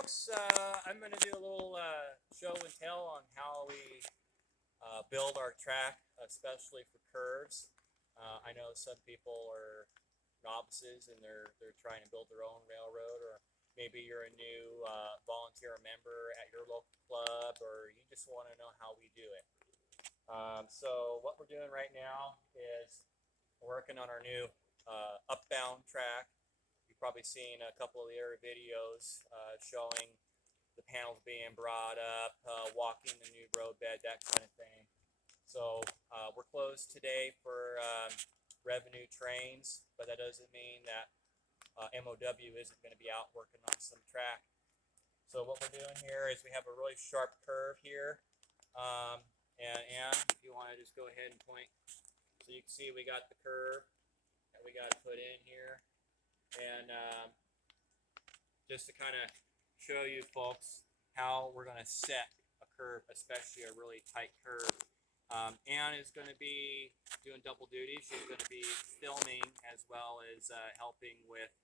folks, I'm going to do a little show and tell on how we build our track, especially for curves. I know some people are novices and they're trying to build their own railroad, or maybe you're a new volunteer member at your local club, or you just want to know how we do it. So what we're doing right now is working on our new upbound track. You've probably seen a couple of the other videos showing the panels being brought up, walking the new roadbed, that kind of thing. So we're closed today for revenue trains, but that doesn't mean that MOW isn't going to be out working on some track. So what we're doing here is we have a really sharp curve here. And if you want to just go ahead and point, so you can see we got the curve that we got to put in here. And just to kind of show you folks how we're going to set a curve, especially a really tight curve. Ann is going to be doing double duty. She's going to be filming as well as helping with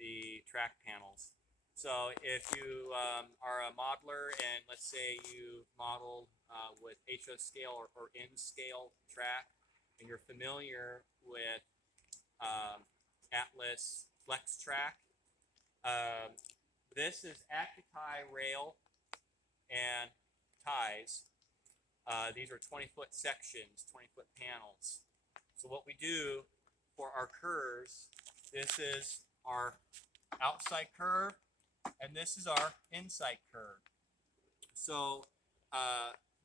the track panels. So if you are a modeler and let's say you modeled with HO scale or N scale track, and you're familiar with Atlas Flex track, this is Accu-Tie rail and ties. These are 20-foot sections, 20-foot panels. So what we do for our curves, this is our outside curve, and this is our inside curve. So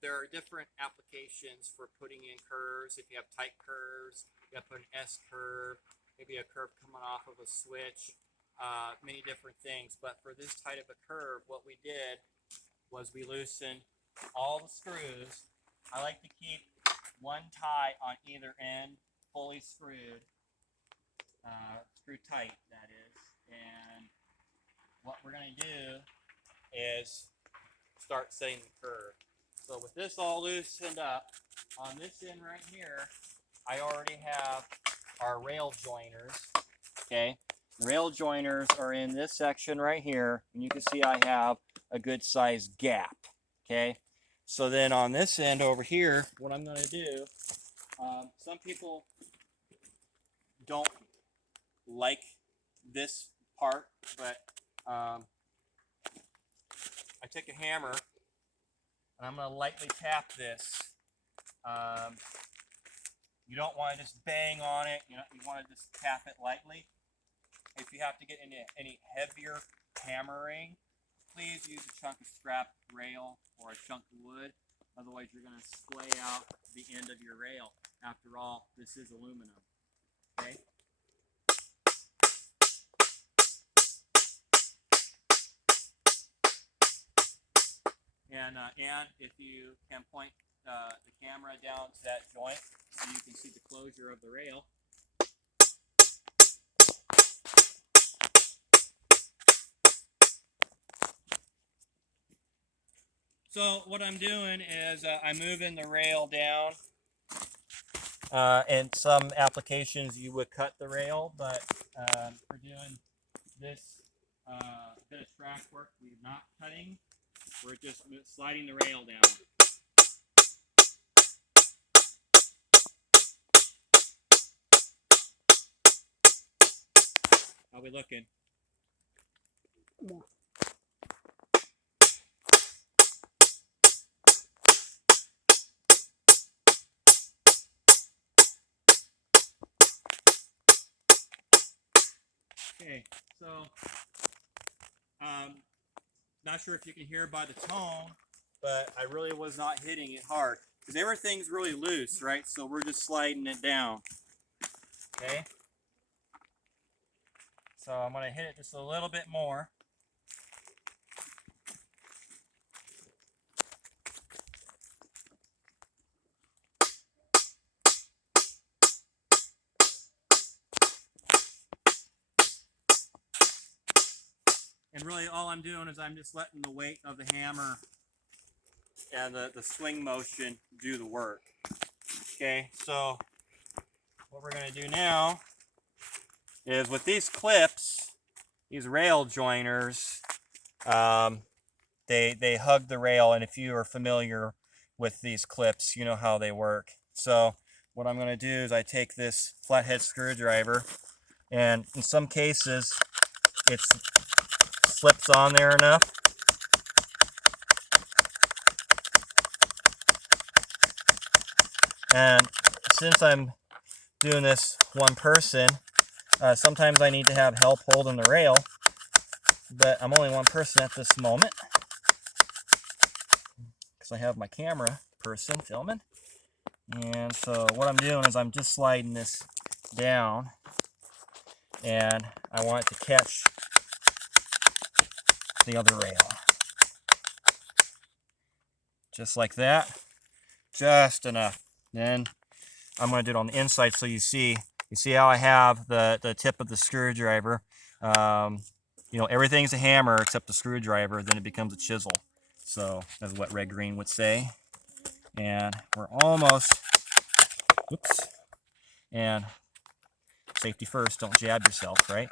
there are different applications for putting in curves. If you have tight curves, you have to put an S curve, maybe a curve coming off of a switch, many different things. But for this type of a curve, what we did was we loosened all the screws. I like to keep one tie on either end fully screwed, screw tight, that is. And what we're going to do is start setting the curve. So with this all loosened up, on this end right here, I already have our rail joiners. Okay, the rail joiners are in this section right here, and you can see I have a good sized gap. Okay, so then on this end over here, what I'm going to do, some people don't like this part, but I take a hammer and I'm going to lightly tap this. You don't want to just bang on it. You want to just tap it lightly. If you have to get into any heavier hammering, please use a chunk of scrap rail or a chunk of wood. Otherwise, you're going to splay out the end of your rail. After all, this is aluminum. Okay? And if you can point the camera down to that joint so you can see the closure of the rail. So what I'm doing is I'm moving the rail down. In some applications you would cut the rail, but for doing this bit of track work, we're not cutting. We're just sliding the rail down. How we looking? Yeah. Okay, so not sure if you can hear by the tone, but I really was not hitting it hard because everything's really loose, right? So we're just sliding it down. Okay. So I'm going to hit it just a little bit more. And really all I'm doing is I'm just letting the weight of the hammer and the swing motion do the work. Okay, so what we're going to do now is with these clips, these rail joiners, they hug the rail, and if you are familiar with these clips, you know how they work. So what I'm going to do is I take this flathead screwdriver, and in some cases it slips on there enough. And since I'm doing this one person, sometimes I need to have help holding the rail, but I'm only one person at this moment because I have my camera person filming. And so what I'm doing is I'm just sliding this down, and I want it to catch the other rail. Just like that. Just enough. Then I'm going to do it on the inside so you see how I have the tip of the screwdriver. You know, everything's a hammer except the screwdriver, then it becomes a chisel. So that's what Red Green would say. And we're almost, oops, and safety first, don't jab yourself, right?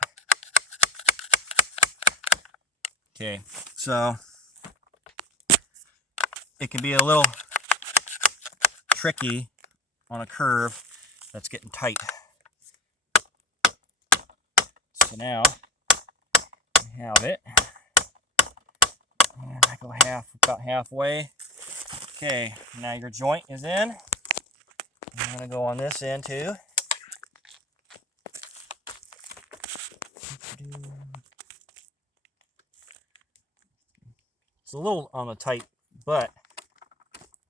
Okay, so it can be a little tricky on a curve that's getting tight. So now I have it, and I go about halfway. Okay, now your joint is in. I'm gonna go on this end too. It's a little on the tight, but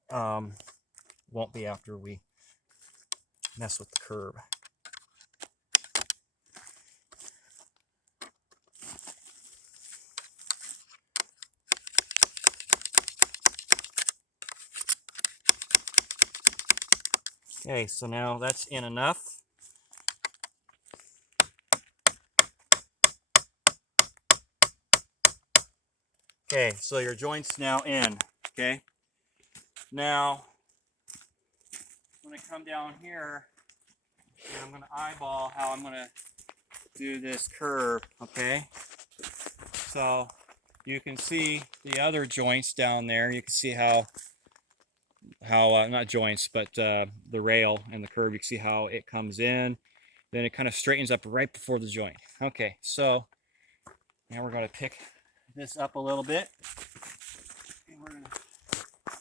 won't be after we mess with the curve. Okay, so now that's in enough. Okay, so your joint's now in. Okay, now I'm going to come down here and I'm going to eyeball how I'm going to do this curve. Okay, so you can see the other joints down there. You can see how not joints, but the rail and the curve. You can see how it comes in, then it kind of straightens up right before the joint. Okay, so now we're going to pick this up a little bit, and we're going to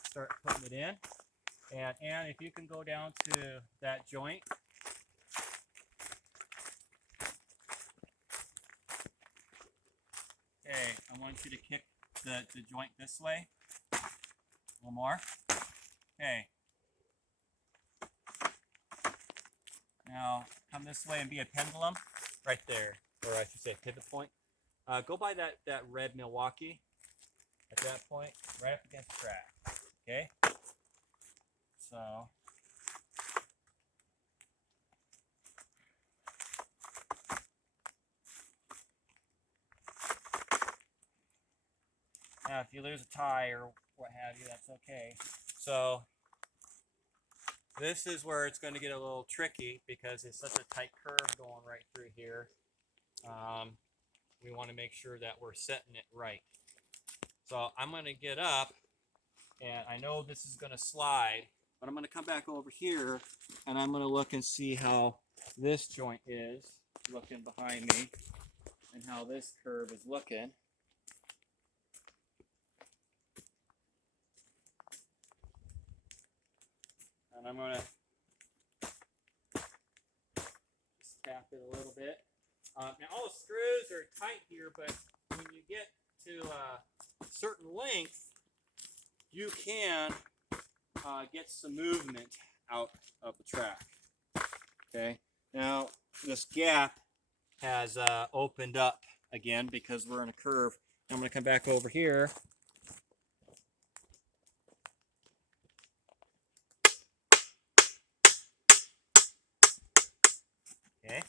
start putting it in. And if you can go down to that joint, okay, I want you to kick the joint this way a little more. Okay, now come this way and be a pendulum right there, or I should say pivot point. Go by that red Milwaukee at that point, right up against the track. Okay, so now if you lose a tie or what have you, that's okay. So this is where it's going to get a little tricky because it's such a tight curve going right through here. We want to make sure that we're setting it right. So I'm going to get up, and I know this is going to slide, but I'm going to come back over here, and I'm going to look and see how this joint is looking behind me and how this curve is looking. And I'm going to just tap it a little bit. Now all the screws are tight here, but when you get to a certain length, you can get some movement out of the track. Okay. Now this gap has opened up again because we're in a curve. I'm going to come back over here. Okay.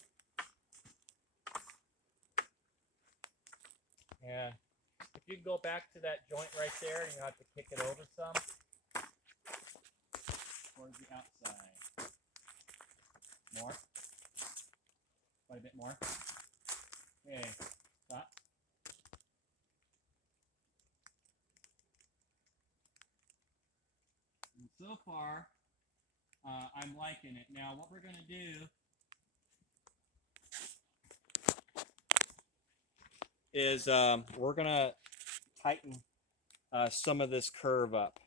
And if you go back to that joint right there, and you have to kick it over some towards the outside. More. Quite a bit more. Okay. Stop. so far, I'm liking it. Now, what we're going to do is we're going to tighten some of this curve up.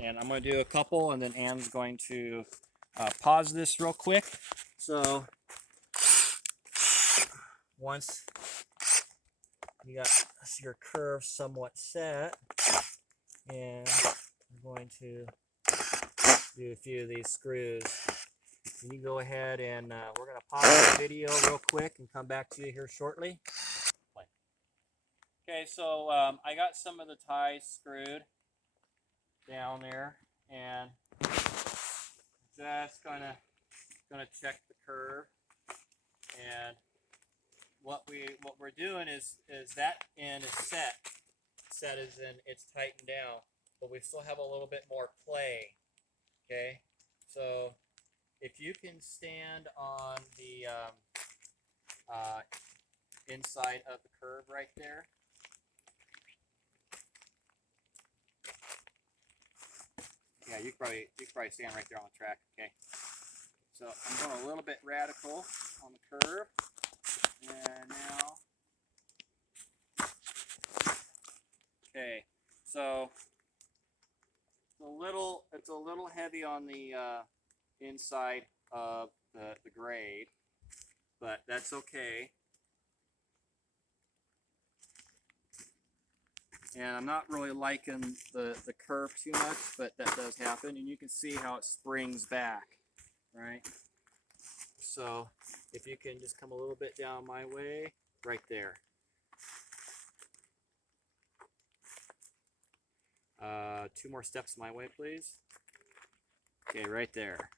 And I'm going to do a couple, and then Ann's going to pause this real quick. So once you got your curve somewhat set, and we're going to do a few of these screws. And you go ahead and we're going to pause the video real quick and come back to you here shortly. Okay, so I got some of the ties screwed down there, and just gonna check the curve. And what we're doing is that end is set as in it's tightened down, but we still have a little bit more play. Okay, so if you can stand on the inside of the curve right there. Yeah, you can probably stand right there on the track. Okay, so I'm going a little bit radical on the curve, and now, okay, so it's a little heavy on the inside of the grade, but that's okay. And I'm not really liking the curve too much, but that does happen, and you can see how it springs back, right? So if you can just come a little bit down my way, right there. 2 more steps my way, please. Okay, right there.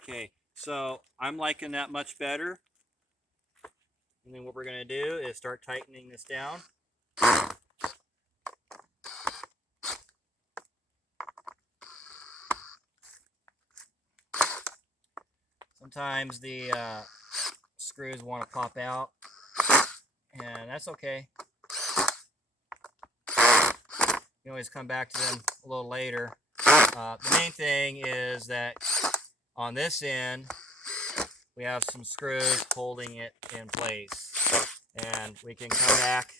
Okay, so I'm liking that much better. And then what we're going to do is start tightening this down. Sometimes the screws want to pop out, and that's okay. You can always come back to them a little later. The main thing is that on this end, we have some screws holding it in place. And we can come back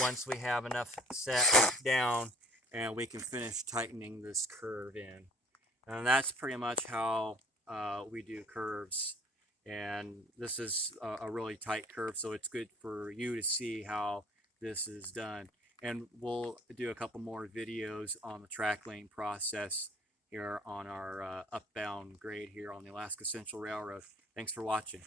once we have enough set down, and we can finish tightening this curve in. And that's pretty much how we do curves. And this is a really tight curve, so it's good for you to see how this is done. And we'll do a couple more videos on the track laying process here on our upbound grade here on the Alaska Central Railroad. Thanks for watching.